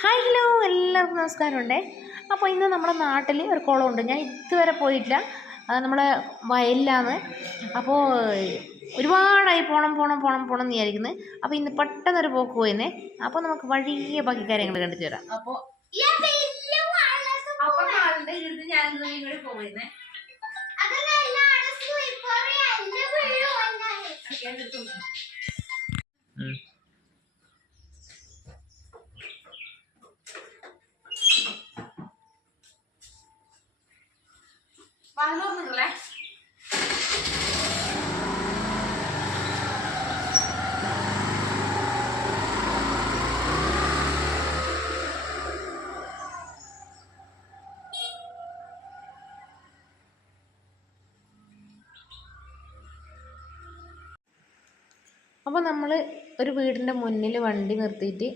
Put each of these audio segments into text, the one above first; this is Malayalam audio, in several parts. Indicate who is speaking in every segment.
Speaker 1: ഹായ് ഹലോ എല്ലാവർക്കും നമസ്കാരമുണ്ടേ. അപ്പോൾ ഇന്ന് നമ്മുടെ നാട്ടിൽ ഒരു കുളമുണ്ട്. ഞാൻ ഇതുവരെ പോയിട്ടില്ല. അത് നമ്മുടെ വയലിലാണ്. അപ്പോൾ ഒരുപാടായി പോണം പോണം പോണം പോണം എന്ന് വിചാരിക്കുന്നത് അപ്പോൾ ഇന്ന് പെട്ടെന്നൊരു പോക്ക് പോയിരുന്നേ അപ്പോൾ നമുക്ക് വഴിയെ ബാക്കി കാര്യങ്ങൾ കണ്ടിട്ട് വരാം. അപ്പോൾ അപ്പോൾ നാളിന്റെ ഇരുന്ന് ഞാൻ കൂടി പോയിരുന്നേ അപ്പോൾ നമ്മൾ ഒരു വീടിന്റെ മുന്നിൽ വണ്ടി നിർത്തിയിട്ട്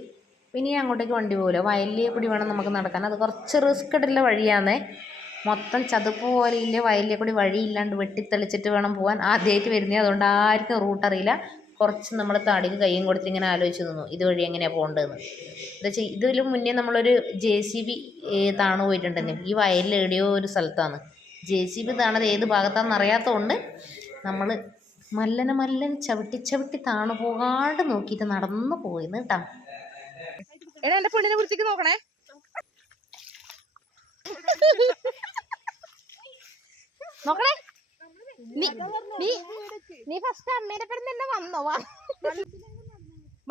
Speaker 1: പിന്നെ അങ്ങോട്ടേക്ക് വണ്ടി പോകുമല്ലോ വയലിൽ കൂടി വേണം നമുക്ക് നടക്കാൻ. അത് കുറച്ച് റിസ്ക് ഇട്ടുള്ള വഴിയാണ് മൊത്തം ചതുപ്പ് പോലെ ഇല്ല വയലിൽ കൂടി വഴിയില്ലാണ്ട് വെട്ടിത്തെളിച്ചിട്ട് വേണം പോകാൻ ആദ്യമായിട്ട് വരുന്നത് അതുകൊണ്ട് ആർക്കും റൂട്ട് അറിയില്ല. കുറച്ച് നമ്മൾ താടിക്ക് കയ്യും കൊടുത്ത് ഇങ്ങനെ ആലോചിച്ച് നിന്നു. ഇതുവഴി എങ്ങനെയാണ് പോകേണ്ടതെന്ന്. എന്താ ഇതിലും മുന്നേ നമ്മളൊരു ജെ സി ബി താണു പോയിട്ടുണ്ടെന്ന് ഈ വയലിൽ എവിടെയോ ഒരു സ്ഥലത്താണ്. ജെ സി ബി താണത് ഏത് ഭാഗത്താണെന്ന് അറിയാത്തതുകൊണ്ട് നമ്മൾ മല്ലനെ മല്ലൻ ചവിട്ടി ചവിട്ടി താണു പോകാണ്ട് നോക്കിയിട്ട് നടന്നു പോയിന്ന് കേട്ടാ.
Speaker 2: എടാ എന്റെ പെണ്ണിനെ കുറിച്ചേക്ക് നോക്കണേ.
Speaker 1: നോക്കണേ. നീ നീ നീ ഫസ്റ്റ് അമ്മേടെ പേര് തന്നെ വന്നോ വാ.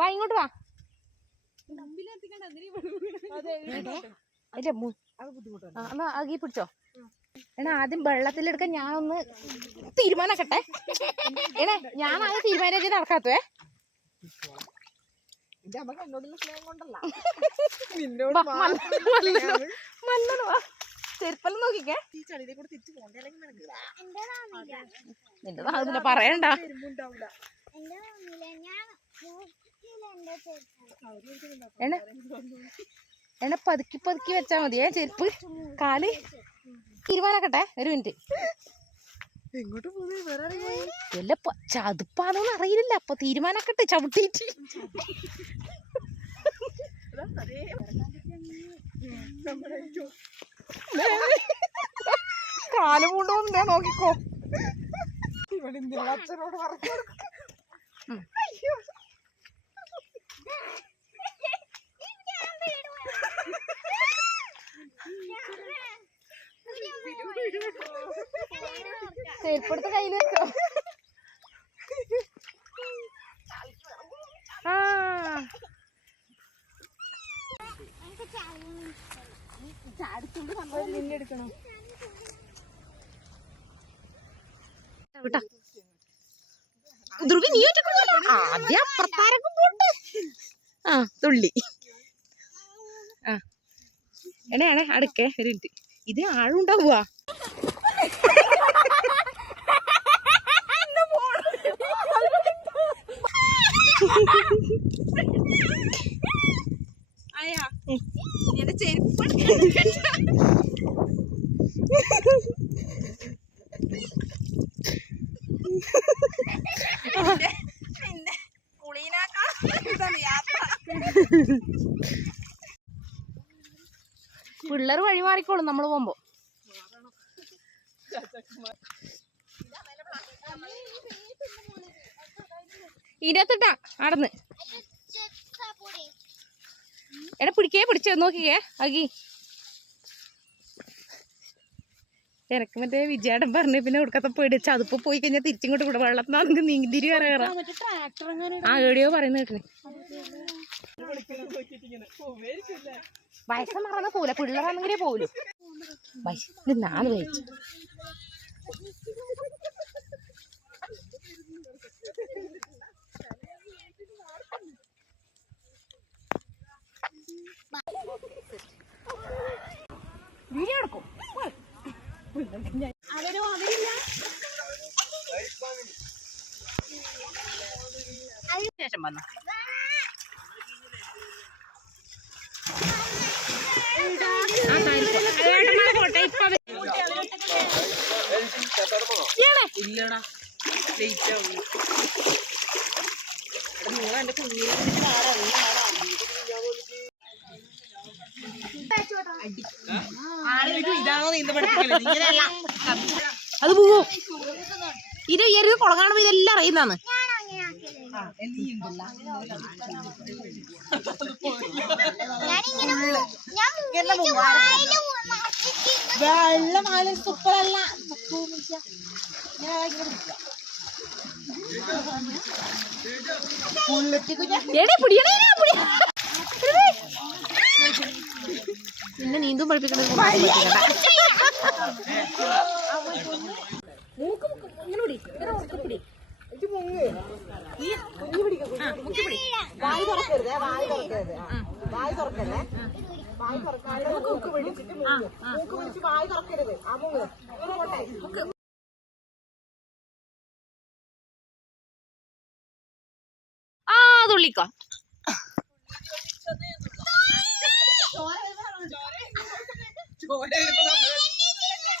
Speaker 1: വാ ഇങ്ങോട്ട് വാ. അതെ എന്നാ അകി പിടിച്ചോ. എടാ ആദ്യം വെള്ളത്തിലെടുക്കാൻ ഞാനൊന്ന് തീരുമാനാക്കട്ടെ. എടാ ഞാൻ ആദ്യം തീരുമാനിച്ച് നടക്കാത്തേ ചെരുപ്പെല്ലാം നോക്കിക്കേ? നിന്റെ പറയണ്ട. എണ്ണ എണ്ണ പതുക്കി പതുക്കി വെച്ചാ ഏ ചെരുപ്പ്? കാൽ? തീരുമാനാക്കട്ടെ ഒരു മിനിറ്റ്.
Speaker 2: എങ്ങോട്ട് പോയി?
Speaker 1: വല്ല ചതുപ്പാണോന്ന് അറിയില്ല അപ്പൊ തീരുമാനാക്കട്ടെ ചവിട്ടിയിട്ട്.
Speaker 2: ഏറ്റവും
Speaker 1: കാൽ കൊണ്ടുപോകുന്നേ നോക്കിക്കോ.
Speaker 2: ഇവിടെ അച്ഛനോട് പറഞ്ഞു
Speaker 1: ചെരുപ്പെടുത്ത് കയ്യിൽ വെച്ചോ. ആ. വിട്ടോ. ധ്രുവി നീ ഒറ്റക്കൊന്നുമല്ല. ആദ്യം അപ്പുറത്താരൊക്കെ പോട്ട്. ആ തുള്ളി. എണയാണേ അടുക്കേ ഒരു മിനിറ്റ്. ഇത് ആളുണ്ടാവുക
Speaker 2: ആയാ എന്റെ ചെരുപ്പ്
Speaker 1: പിള്ളേർ വഴി മാറിക്കോളും നമ്മൾ പോകുമ്പോ. ഇരുപത്തെട്ടാ നടന്ന് എടാ പിടിക്കേ പിടിച്ചോ നോക്കിക്കേ അകി എനക്ക് മറ്റേ വിജയാടൻ പറഞ്ഞ പിന്നെ കൊടുക്കാത്ത പേടിച്ച അതിപ്പോ പോയി കഴിഞ്ഞാൽ തിരിച്ചിങ്ങോട്ട് കൂടെ വെള്ളത്തിനാണെങ്കിൽ നീന്തിരി കയറാം ആ എവിടെയോ പറയുന്ന കേട്ടിന്. വയസ്സ് മറന്ന പോലെ പിള്ളേരാണെങ്കിലേ പോലും വയസ്സ് നാല് കഴിച്ചു വീഡിയോ എടുക്കും. ശേഷം വന്നു ആ താരിക്കും ഏട്ടന്മാരെ പോട്ടെ ഇപ്പൊ
Speaker 2: അവർ നിങ്ങൾ എന്റെ കുഞ്ഞിനെ
Speaker 1: അത് പോവോ. ഇത് ഈ ഒരു കാണുമ്പോ ഇതെല്ലാം അറിയുന്നതാണ്.
Speaker 2: ഞാനിങ്ങനെ ഞാൻ മൂന്നിച്ച് വായിൽ നക്കിട്ട്
Speaker 3: വെള്ളം ആയാലും സൂപ്പറല്ല.
Speaker 1: എടേ പിടിയണേ പിടി പിന്നെ നീന്തും പഠിപ്പിക്കണത്
Speaker 3: വായി തുറക്കരുത് വായി തുറക്കരുത്. വായി തുറക്കല്ലേ? വായി തുറക്കാതെ മൂക്ക് പിടിച്ചിട്ട് മൂക്ക്. പിടിച്ച് വായി തുറക്കരുത്. ആ മൂന്ന് ഇങ്ങനെ പോട്ടെ.
Speaker 1: തുള്ളിക്കോ
Speaker 2: ആദ്യമില്ല വീഡിയോ എടുക്കുന്ന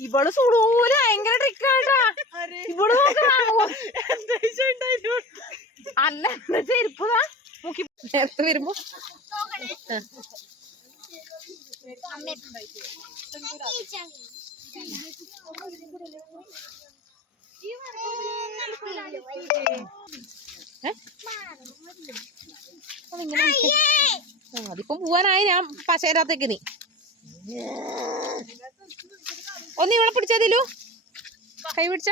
Speaker 1: ഇവൾ സുടൂൽ ഭയങ്കര ട്രിക്കാണ്ടാ ഇവൾ അല്ല എന്റെ ചെരുപ്പ് ദാ മുക്കി നേരത്തെ വരുമ്പോ. അതിപ്പം പോവാനായി ഞാൻ പശേരാത്തേക്ക് നീ. ഒന്ന് ഇവിടെ പിടിച്ചതിലു കൈ പിടിച്ച.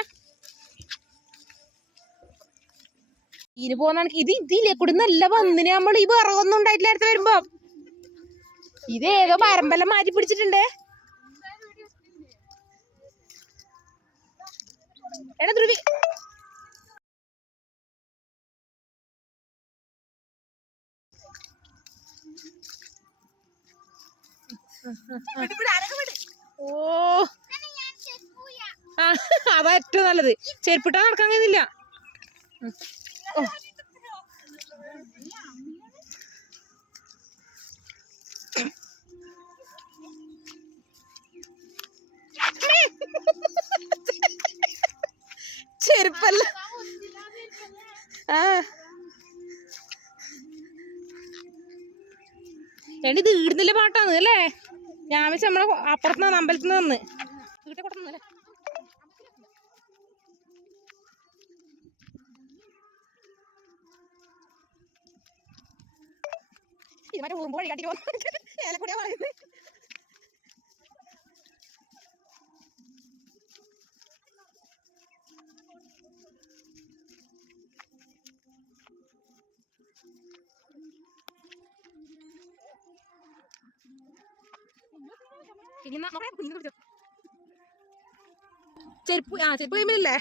Speaker 1: ഇതിന് പോന്നാ ഇത് ഇതില്ലേ? കൂടി നല്ല വന്നിന്. നമ്മൾ ഈ വിറകൊന്നും ഉണ്ടായിട്ടില്ല അടുത്ത് വരുമ്പോ. ഇത് ഏതോ പരമ്പെല്ലാം മാറ്റി പിടിച്ചിട്ടുണ്ടേ. എടാ ധ്രുവി. ഓ. അതാ ഏറ്റവും നല്ലത്. ചെരുപ്പിട്ടാ നടക്കാൻ കഴിയുന്നില്ല. ഓ. ചെരുപ്പല്ല. ഇത് ഈടുന്നില്ല പാട്ടാണ് അല്ലേ? ഞാൻ വെച്ച് നമ്മളെ അപ്പുറത്ത് നിന്ന് അമ്പലത്തിൽ നിന്ന് വീട്ടിൽ കൊടുത്തല്ലേ ഇത് മറ്റേ ഉറുമ്പ് വഴി കാട്ടിട്ട് പോകുന്നു ഏലക്കൂടിയാ പറയുന്നത്. ചെരുപ്പ് ആ ചെരുപ്പ് കഴിയുമ്പോഴല്ലേ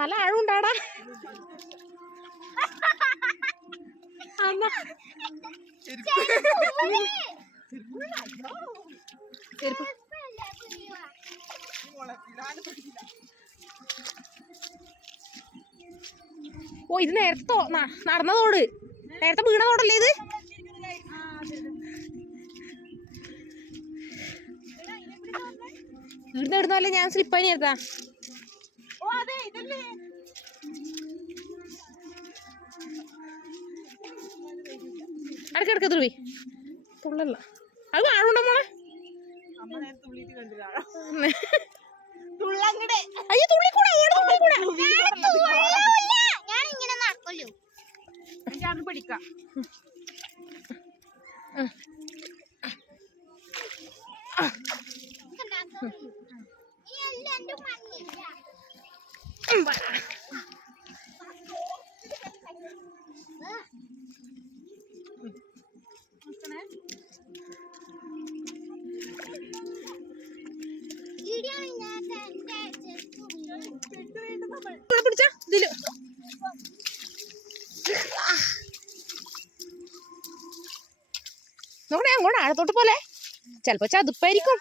Speaker 1: നല്ല ആഴുണ്ടാടാ ചെരുപ്പ്. ഓ ഇത് നേരത്തെ നടന്നതോട്. നേരത്തെ വീണതോടല്ലേ ഇത്? ഇവിടുന്ന് ഇടുന്നല്ലേ ഞാൻ സ്ലിപ്പായി നേരത്താ അടക്ക തുള്ളി തുള്ളല്ല അത് കാണുണ്ടോ മോളെ അയ്യോ തുള്ളി കൂടെ ഓട് തുള്ളി കൂടെ
Speaker 2: ഞാൻ ഇങ്ങനെ നടക്കല്ലോ
Speaker 1: പിടിക്കാം
Speaker 2: ഈ എല്ലാം എന്റെ മണ്ണില്ല ഇടിയാണ് ഞാൻ എന്റെ ചെരുപ്പ് വീണത്.
Speaker 1: ഇവിടെ നോക്കണേ അങ്ങോട്ട് ആഴത്തോട്ട് പോലെ. ചെലപ്പോ ചതുപ്പായിരിക്കും.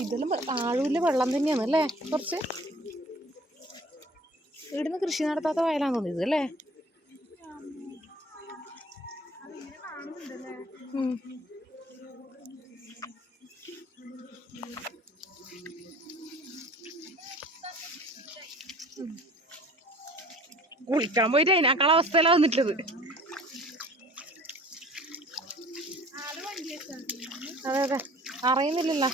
Speaker 1: ഇതെല്ലാം താഴൂൽ വെള്ളം തന്നെയാണ് അല്ലേ? കുറച്ച്. ഇവിടുന്ന് കൃഷി നടത്താത്ത വയലാന്ന് തോന്നിയത് അല്ലേ. കുളിക്കാൻ പോയിട്ട് അതിനേക്കാൾ അവസ്ഥയിലാണ് വന്നിട്ടുള്ളത്. അതെ അതെ. അറിയുന്നില്ലല്ലോ.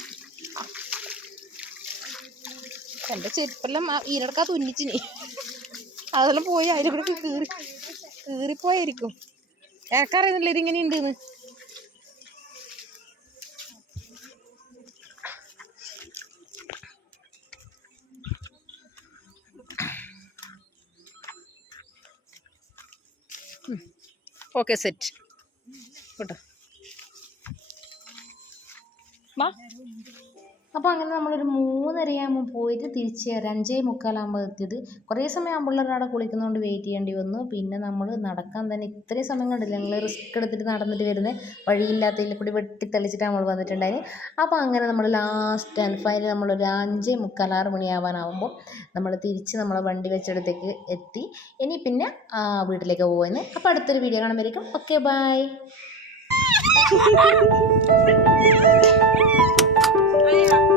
Speaker 1: എന്റെ ചെരുപ്പെല്ലാം ആ ഈരടക്കാ തുന്നിച്ചിനി. അതെല്ലാം പോയി അതിൽ കൂടെ കീറി. കീറിപ്പോയായിരിക്കും. എനക്കറിയുന്നില്ല ഇതിങ്ങനെ ഉണ്ടെന്ന്. Okay set. കേട്ടോ. വാ
Speaker 4: അപ്പോൾ അങ്ങനെ നമ്മളൊരു മൂന്നരയാകുമ്പോൾ പോയിട്ട് തിരിച്ച് ഒരു അഞ്ചേ മുക്കാലാകുമ്പോൾ എത്തിയത്. കുറേ സമയം ആമ്പിള്ളേരുടെ അവിടെ കുളിക്കുന്നതുകൊണ്ട് വെയിറ്റ് ചെയ്യേണ്ടി വന്നു. പിന്നെ നമ്മൾ നടക്കാൻ തന്നെ ഇത്രയും സമയം കണ്ടില്ല? ഞങ്ങൾ റിസ്ക് എടുത്തിട്ട് നടന്നിട്ട് വരുന്നത് വഴിയില്ലാത്തതിൽ കൂടി വെട്ടിത്തെളിച്ചിട്ട് നമ്മൾ വന്നിട്ടുണ്ടായിരുന്നു. അപ്പോൾ അങ്ങനെ നമ്മൾ ലാസ്റ്റ് ആൻഡ് ഫൈനൽ നമ്മളൊരു അഞ്ചേ മുക്കാൽ ആറ് മണിയാവാനാവുമ്പോൾ നമ്മൾ തിരിച്ച് നമ്മളെ വണ്ടി വെച്ചിടത്തേക്ക് എത്തി. ഇനി പിന്നെ വീട്ടിലേക്ക് പോകുന്നത് അപ്പോൾ അടുത്തൊരു വീഡിയോ കാണുമ്പോഴേക്കും. Okay bye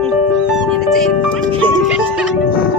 Speaker 4: 你的这一关。